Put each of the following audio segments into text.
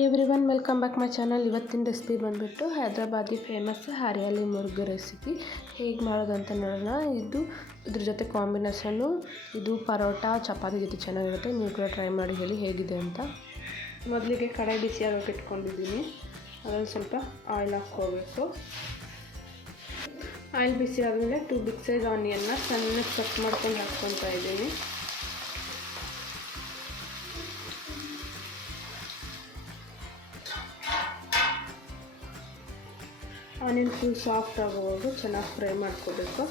Hi everyone, welcome back my channel. ಇವತ್ತಿನ recipe ಬಂದುಬಿಟ್ಟು Hyderabadi famous hariyali murgh recipe ಹೇಗೆ ಮಾಡೋದು ಅಂತ ನೋಡೋಣ. ಇದ್ರ ಜೊತೆ ಕಾಂಬಿನೇಷನ್ನು ಇದು ಪರೋಟ ಚಪಾತಿ ಜೊತೆ ಚೆನ್ನಾಗಿರುತ್ತೆ. ನೀವು ಕೂಡ ಟ್ರೈ ಮಾಡಿ ಹೇಳಿ ಹೇಗಿದೆ ಅಂತ. ಮೊದಲಿಗೆ ಕಡಾಯಿ ಬಿಸಿ ಆಗೋಕ್ಕೆ ಇಟ್ಕೊಂಡಿದ್ದೀನಿ. ಅದರಲ್ಲಿ ಸ್ವಲ್ಪ ಆಯಿಲ್ ಹಾಕ್ಕೋಬೇಕು. ಆಯಿಲ್ ಬಿಸಿ ಆದಮೇಲೆ 2 ಬಿಗ್ ಸೈಜ್ ಆನಿಯನ್ನ ಸಣ್ಣಗೆ ಕಟ್ ಮಾಡ್ಕೊಂಡು ಹಾಕ್ಕೊತಾ ಇದ್ದೀನಿ. ಆನಿಯನ್ ಫುಲ್ ಸಾಫ್ಟ್ ಆಗುವಾಗ ಚೆನ್ನಾಗಿ ಫ್ರೈ ಮಾಡ್ಕೋಬೇಕು.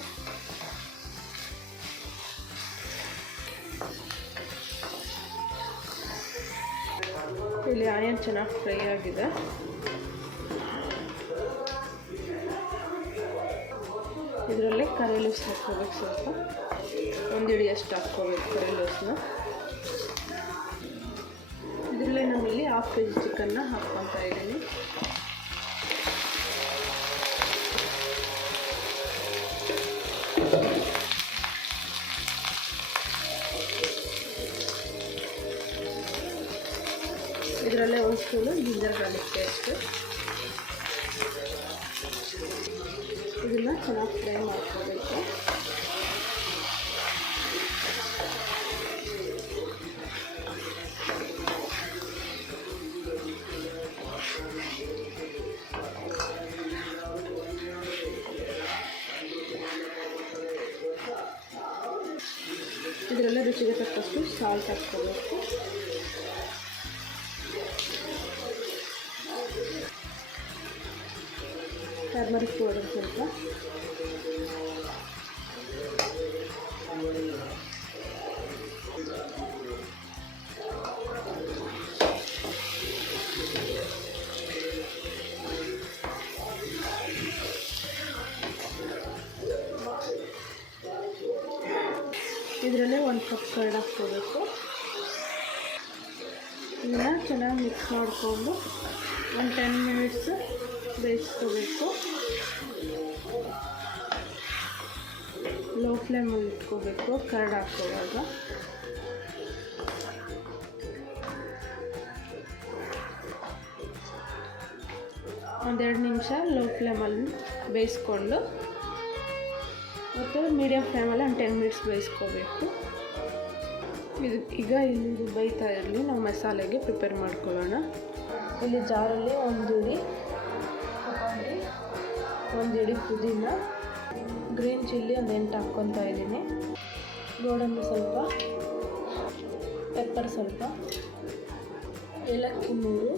ಇಲ್ಲಿ ಆನಿಯನ್ ಚೆನ್ನಾಗಿ ಫ್ರೈ ಆಗಿದೆ. ಇದರಲ್ಲಿ ಕರಿ ಲೀವ್ಸ್ ಹಾಕ್ಕೋಬೇಕು. ಸ್ವಲ್ಪ 1 ಹಿಡಿಯಷ್ಟು ಹಾಕ್ಕೋಬೇಕು ಕರಿ ಲೀವ್ಸ್ನ. ಇದರಲ್ಲೇ ನಾನಿಲ್ಲಿ 1/2 kg ಚಿಕನ್ನ ಹಾಕ್ಕೊತಾ ಇದ್ದೀನಿ. ಇದರಲ್ಲೇ 1 ಸ್ಪೂನು ಜಿಂಜರ್ ಗಾರ್ಲಿಕ್ ಪೇಸ್ಟ್. ಇದನ್ನು ಚೆನ್ನಾಗಿ ಫ್ರೈ ಮಾಡ್ಕೋಬೇಕು. ಇದರಲ್ಲೇ ರುಚಿಗೆ ತಕ್ಕಷ್ಟು ಸಾಲ್ಟ್ ಹಾಕ್ಕೋಬೇಕು. ಟರ್ಮರಿಕ್ ಪೌಡರ್ ಸ್ವಲ್ಪ, ಇದರಲ್ಲೇ 1 ಕಪ್ ಕರ್ಡ್ ಹಾಕ್ಕೋಬೇಕು. ಇದನ್ನು ಚೆನ್ನಾಗಿ ಮಿಕ್ಸ್ ಮಾಡಿಕೊಂಡು 10 ಮಿನಿಟ್ಸ್ ಬೇಯಿಸ್ಕೋಬೇಕು. ಲೋ ಫ್ಲೇಮಲ್ಲಿ ಇಟ್ಕೋಬೇಕು ಕರ್ಡ್ ಹಾಕೋವಾಗ. ಒಂದೆರಡು ನಿಮಿಷ ಲೋ ಫ್ಲೇಮಲ್ಲಿ ಬೇಯಿಸ್ಕೊಂಡು ಮತ್ತು ಮೀಡಿಯಮ್ ಫ್ಲೇಮಲ್ಲಿ 10 ಮಿನಿಟ್ಸ್ ಬೇಯಿಸ್ಕೋಬೇಕು. ಈಗ ಇಲ್ಲಿ ಬೇಯ್ತಾ ಇರಲಿ, ನಾವು ಮಸಾಲೆಗೆ ಪ್ರಿಪೇರ್ ಮಾಡ್ಕೊಳ್ಳೋಣ. ಇಲ್ಲಿ ಜಾರಲ್ಲಿ 1 ಹಿಡಿ ಪುದೀನ, ಗ್ರೀನ್ ಚಿಲ್ಲಿ 8 ಹಾಕ್ಕೊತಾ ಇದ್ದೀನಿ. ಗೋಡಂಬಿ ಸ್ವಲ್ಪ, ಪೆಪ್ಪರ್ ಸ್ವಲ್ಪ, ಏಲಕ್ಕಿ 3,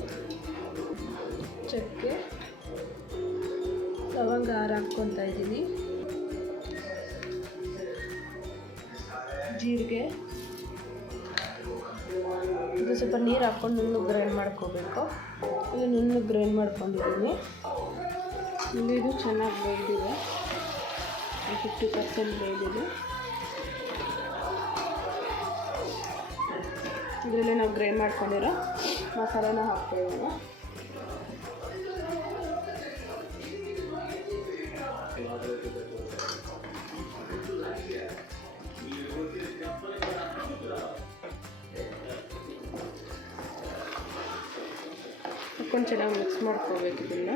ಚಕ್ಕೆ, ಲವಂಗ 6 ಹಾಕ್ಕೊತಾ ಇದ್ದೀನಿ, ಜೀರಿಗೆ. ಇದು ಸ್ವಲ್ಪ ನೀರು ಹಾಕ್ಕೊಂಡು ನುಣ್ಣಗೆ ಗ್ರೈಂಡ್ ಮಾಡ್ಕೋಬೇಕು. ಇಲ್ಲಿ ನುಣ್ಣಗೆ ಗ್ರೈಂಡ್ ಮಾಡ್ಕೊಂಡಿದ್ದೀನಿ. ಇಲ್ಲಿ ಇದು ಚೆನ್ನಾಗಿ ಬೇಯ್ದಿದೆ, 50% ಬೇಯ್ದಿದೆ. ಇದರಲ್ಲಿ ನಾವು ಗ್ರೈಂಡ್ ಮಾಡ್ಕೊಂಡಿರೋ ಮಸಾಲೆನ ಹಾಕ್ಕೊಳ್ಳೋಣ. ಹಾಕ್ಕೊಂಡು ಚೆನ್ನಾಗಿ ಮಿಕ್ಸ್ ಮಾಡ್ಕೋಬೇಕು. ಇದನ್ನು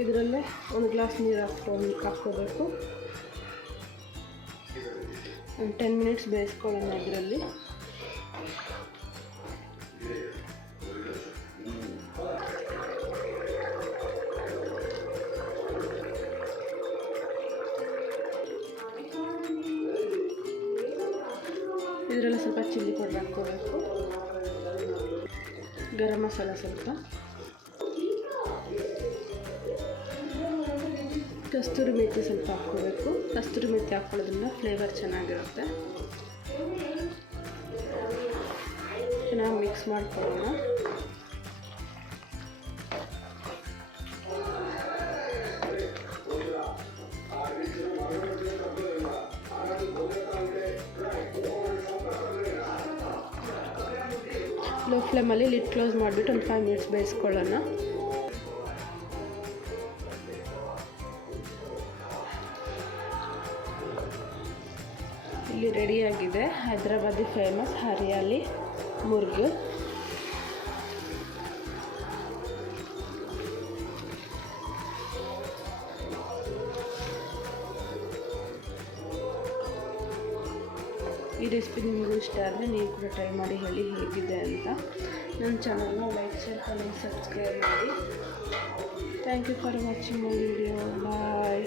ಇದರಲ್ಲೇ 1 ಗ್ಲಾಸ್ ನೀರು ಹಾಕ್ಕೋಬೇಕು. 10 ಮಿನಿಟ್ಸ್ ಬೇಯಿಸ್ಕೊಳ್ಳೋಣ ಇದರಲ್ಲಿ. ಇದರಲ್ಲಿ ಸ್ವಲ್ಪ ಚಿಲ್ಲಿ ಪೌಡರ್ ಹಾಕ್ಕೋಬೇಕು, ಗರಂ ಮಸಾಲ ಸ್ವಲ್ಪ, ಕಸ್ತೂರಿ ಮೆಥಿ ಸ್ವಲ್ಪ ಹಾಕ್ಕೋಬೇಕು. ಕಸ್ತೂರಿ ಮೆಥಿ ಹಾಕ್ಕೊಳ್ಳೋದ್ರಿಂದ ಫ್ಲೇವರ್ ಚೆನ್ನಾಗಿರುತ್ತೆ. ಚೆನ್ನಾಗಿ ಮಿಕ್ಸ್ ಮಾಡ್ಕೊಳ್ಳೋಣ. ಲೋ ಫ್ಲೇಮಲ್ಲಿ ಲಿಡ್ ಕ್ಲೋಸ್ ಮಾಡಿಬಿಟ್ಟು ಒಂದು 5 ಮಿನಿಟ್ಸ್ ಬೇಯಿಸ್ಕೊಳ್ಳೋಣ. ಇಲ್ಲಿ ರೆಡಿಯಾಗಿದೆ ಹೈದ್ರಾಬಾದಿ ಫೇಮಸ್ ಹರಿಯಾಲಿ ಮುರ್ಗ್. ಈ ರೆಸಿಪಿ ನಿಮಗೂ ಇಷ್ಟ ಆದರೆ ನೀವು ಕೂಡ ಟ್ರೈ ಮಾಡಿ ಹೇಳಿ ಹೇಗಿದೆ ಅಂತ. ನನ್ನ ಚಾನಲ್ನ ಲೈಕ್ ಶೇರ್ ಕಮೆಂಟ್ ಸಬ್ಸ್ಕ್ರೈಬ್ ಮಾಡಿ. Thank you for watching my video. Bye.